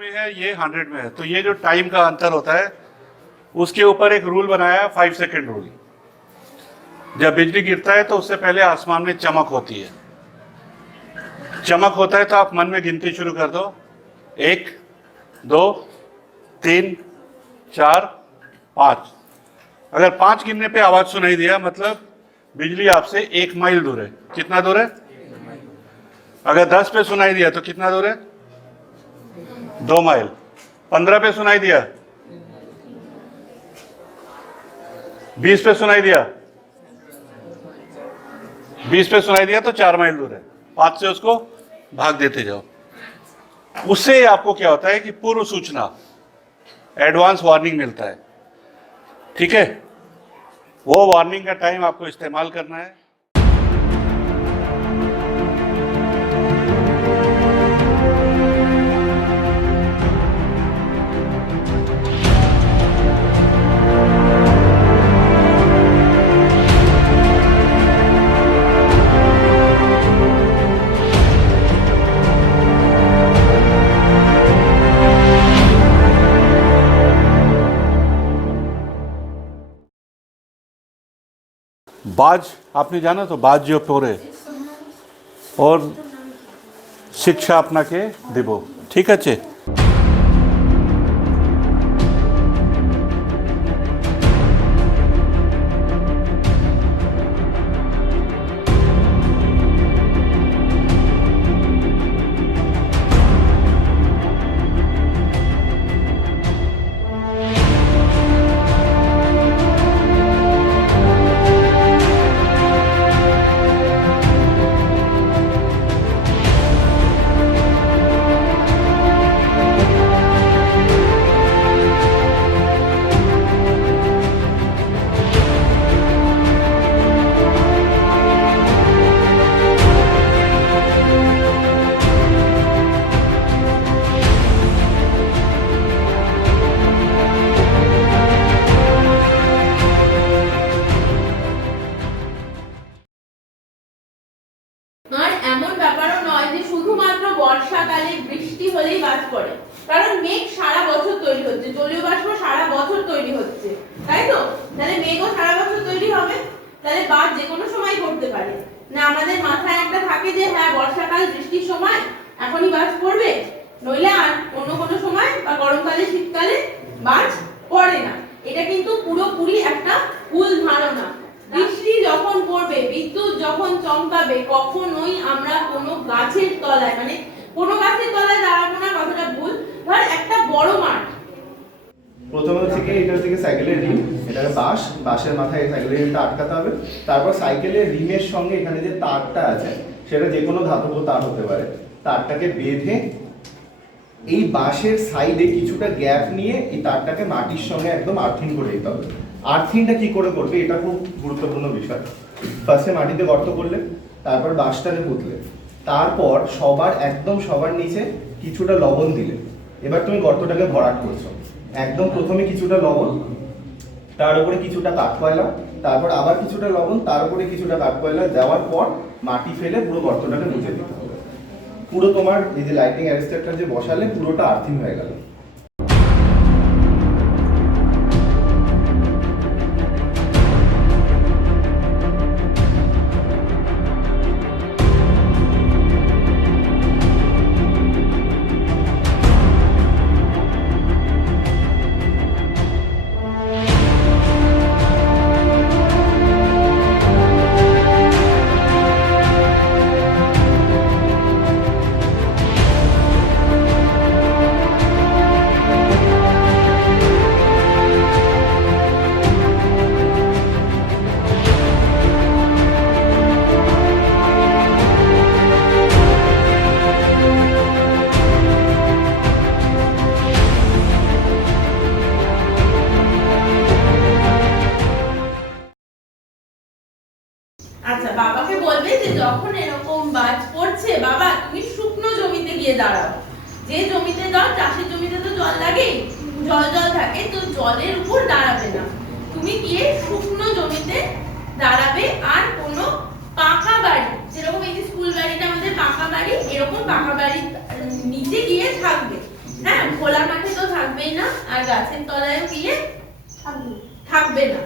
में है, ये 100 में है, तो ये जो टाइम का अंतर होता है उसके ऊपर एक रूल बनाया, 5 सेकेंड रूल। जब बिजली गिरता है तो उससे पहले आसमान में चमक होती है। चमक होता है तो आप मन में गिनती शुरू कर दो, 1 2 3 4 5। अगर 5 गिनने पे आवाज सुनाई दिया मतलब बिजली आपसे 1 माइल दूर है। कितना दूर है? अगर 10 पे सुनाई दिया तो कितना दूर है? 2 माइल। 15 पे सुनाई दिया, 20 पे सुनाई दिया, 20 पे सुनाई दिया तो 4 माइल दूर है। 5 से उसको भाग देते जाओ। उससे आपको क्या होता है कि पूर्व सूचना, एडवांस वार्निंग मिलता है। ठीक है, वो वार्निंग का टाइम आपको इस्तेमाल करना है। बाज आपने जाना तो बाज जो पोरे और शिक्षा अपना के दिबो। ठीक है। আর এমন ব্যাপারও নয় যে শুধুমাত্র বর্ষাকালে বৃষ্টি হলেই বাজ পড়ে, কারণ মেঘ সারা বছর তৈরি হচ্ছে, জলীয় বাষ্প সারা বছর তৈরি হচ্ছে, তাই তো? তাহলে মেঘও সারা বছর তৈরি হবে, তাহলে বাজ যে কোনো সময় পড়তে পারে না। আমাদের মাথায় একটা থাকে যে হ্যাঁ বর্ষাকাল বৃষ্টির সময় এখনই বাজ পড়বে, নইলে আর অন্য কোনো সময় বা গরমকালে শীতকালে বাজ পড়ে না। এটা কিন্তু পুরোপুরি একটা ভুল ধারণা। বৃষ্টি যখন পড়বে, বিদ্যুৎ যখন চমকাবে, কখনোই আমরা কোনো গাছের তলায়, মানে কোনো গাছের তলায় দাঁড়াবো না, কথাটা ভুল। ধর একটা বড় মাঠ, প্রথমে হচ্ছে কি এটা হচ্ছে সাইকেলের রিম, এটাকে বাঁশের মাথায় সাইকেলের রিমটা আটকাতে হবে। তারপর সাইকেলের রিমের সঙ্গে এখানে যে তারটা আছে সেটা যে কোনো ধাতব তার হতে পারে, তারটাকে বেঁধে এই বাঁশের সাইডে কিছুটা গ্যাপ নিয়ে এই তারটাকে মাটির সঙ্গে একদম আর্থিং করে দিতে হবে। আর্থিংটা কি করে করবে এটা খুব গুরুত্বপূর্ণ বিষয়। ফার্স্টে মাটিতে গর্ত করলে, তারপর বাঁশটাকে পুঁতলে, তারপর সবার নিচে কিছুটা লবণ দিলে। এবার তুমি গর্তটাকে ভরাট করছো, একদম প্রথমে কিছুটা লবণ, তার উপরে কিছুটা কাঠকয়লা, তারপর আবার কিছুটা লবণ, তার উপরে কিছুটা কাঠকয়লা দেওয়ার পর মাটি ফেলে পুরো গর্তটাকে মুছে দিতে হবে। পুরো তোমার এই যে লাইটিং অ্যারেস্টারটা যে বসালে পুরোটা আর্থিং হয়ে গেল। আচ্ছা বাবাকে বলবে যে যখন এরকম বাজ পড়ছে বাবা তুমি শুকনো জমিতে গিয়ে দাঁড়াও। যে জমিতে দাও, চাষের জমিতে তো জল লাগে, জল থাকে, তো জলের উপর দাঁড়াবে না, তুমি গিয়ে শুকনো জমিতে দাঁড়াবে। আর কোনো পাকা বাড়ি, যেরকম এই যে স্কুল বাড়িটা আমাদের পাকা বাড়ি, এরকম পাকা বাড়ির নিচে গিয়ে থাকবে। হ্যাঁ, খোলা মাঠে তো থাকবেই না, আর গাছের তলায়ও গিয়ে থাকবে না।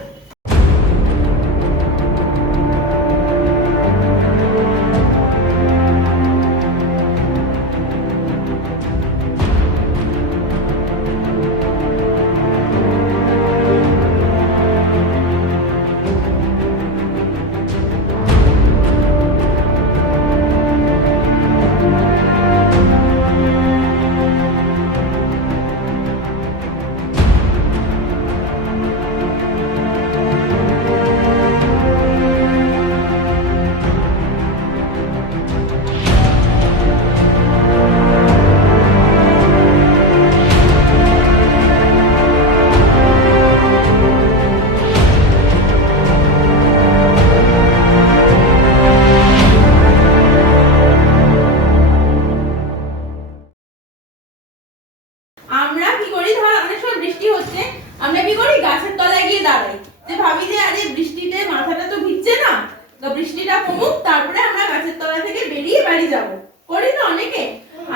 আমরা কি করি, ধর অনেক সময় বৃষ্টি হচ্ছে, আমরা কি করি গাছের তলায় গিয়ে দাঁড়াই, যে ভাবি যে আরে বৃষ্টিতে মাথাটা তো ভিজছে না, তো বৃষ্টিটা কমুক তারপরে আমরা গাছের তলা থেকে বেরিয়ে বাড়ি যাব। করি তো অনেকে।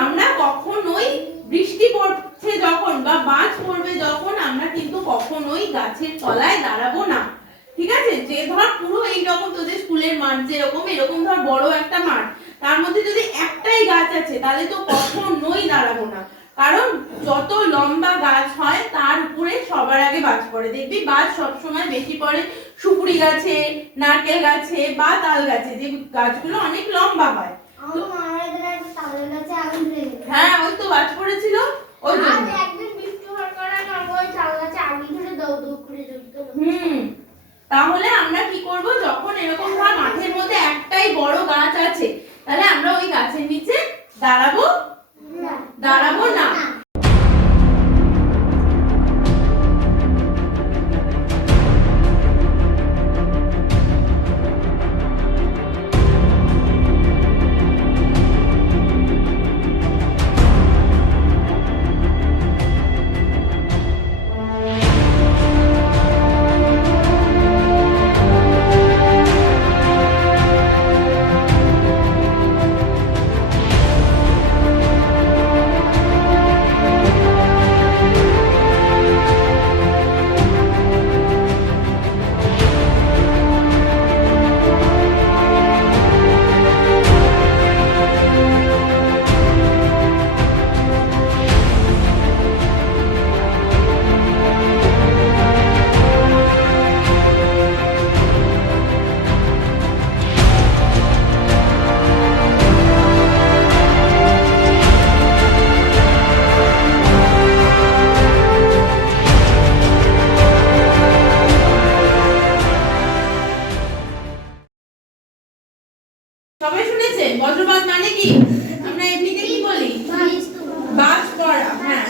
আমরা কখনোই বৃষ্টি পড়ছে যখন বা বাজ পড়বে যখন আমরা কিন্তু কখনোই গাছের তলায় দাঁড়াবো না, ঠিক আছে? যে ধর পুরো এইরকম তোদের স্কুলের মাঠ যেরকম, এরকম ধর বড় একটা মাঠ, তার মধ্যে যদি একটাই গাছ আছে তাহলে তো কখনোই দাঁড়াবো না, কারণ যত লম্বা গাছ হয় তার উপরে সবার আগে বাজ পড়ে। দেখবি বাজ সবসময় বেশি পড়ে সুপুরি গাছে, নারকেল গাছে বা তাল গাছে, যে গাছগুলো অনেক লম্বা হয়। হ্যাঁ, ওই তো বাজ পড়েছিল ওই জন্য। তাহলে আমরা কি করব, যখন এরকম ধর মাঠের মধ্যে একটাই বড় গাছ আছে, তাহলে আমরা ওই গাছের নিচে দাঁড়াবো না। সবাই শুনেছেন বজ্রপাত মানে কি? আমরা এমনিতে কি বলি? বাজ পড়া। হ্যাঁ,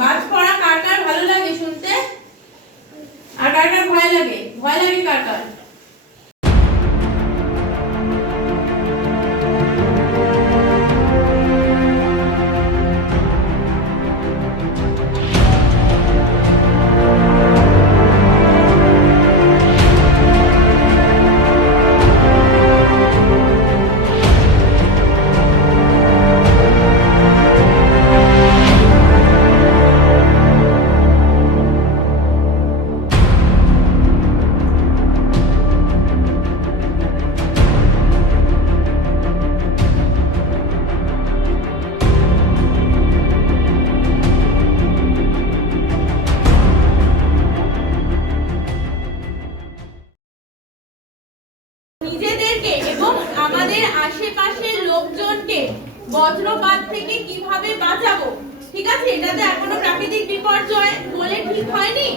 বাজ পড়া কার কার ভালো লাগে শুনতে, আর কার কার ভয় লাগে? ভয় লাগে কার কার? নিজেদেরকে এবং আমাদের আশেপাশের লোকজনকে বজ্রপাত থেকে কিভাবে বাঁচাবো, ঠিক আছে? এটাতে এখনো প্রাকৃতিক বিপর্যয় বলে ঠিক হয়নি,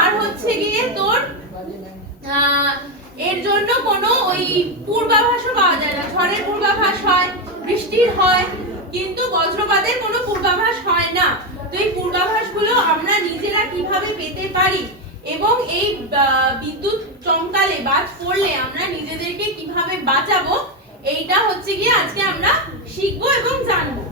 আর হচ্ছে গিয়ে তোর এর জন্য কোনো ওই পূর্বাভাসও পাওয়া যায় না। ঝড়ের পূর্বাভাস হয়, বৃষ্টির হয়, কিন্তু বজ্রপাতের কোনো পূর্বাভাস হয় না। তো এই পূর্বাভাসগুলো আমরা নিজেরা কিভাবে পেতে পারি এবং এই বিদ্যুৎ চমকালে বাজ পড়লে আমরা নিজেদেরকে কিভাবে বাঁচাবো, এইটা হচ্ছে গিয়ে আজকে আমরা শিখবো এবং জানবো।